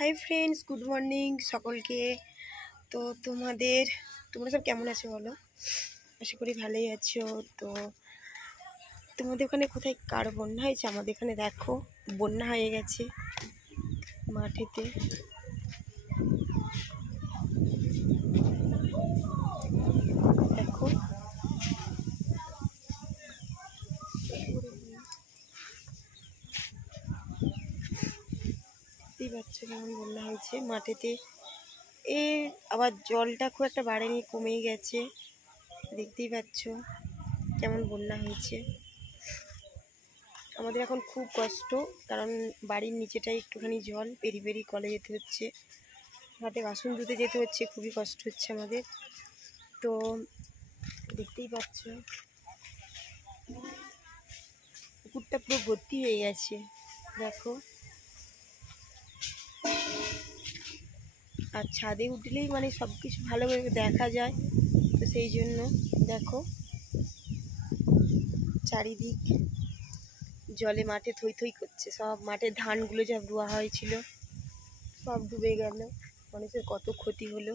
Hi friends, good morning সকলকে। তো তোমরা সব কেমন আছো বলো? আশা করি ভালোই আছো। তো তোমাদের ওখানে কোথায় কার বন্যা হয়েছে? আমাদের এখানে দেখো বন্যা হয়ে গেছে মাঠেতে। দেখো দেখতেই পাচ্ছ কেমন বন্যা হয়েছে মাঠেতে। আবার জলটা খুব একটা বাড়েনি, কমেই গেছে। দেখতেই পাচ্ছ কেমন বন্যা হয়েছে। আমাদের এখন খুব কষ্ট, কারণ বাড়ির নিচেটাই একটুখানি জল, পেরি কলে যেতে হচ্ছে, হাতে বাসন ধুতে যেতে হচ্ছে, খুবই কষ্ট হচ্ছে আমাদের। তো দেখতেই পাচ্ছ পুকুরটা পুরো ভর্তি হয়ে গেছে, দেখো। আর ছাদে উঠলেই মানে সব কিছু ভালোভাবে দেখা যায়, তো সেই জন্য দেখো চারিদিক জলে, মাঠে থই থই করছে সব। মাঠের ধানগুলো যা রোয়া হয়েছিল সব ডুবে গেল, মানুষের কত ক্ষতি হলো।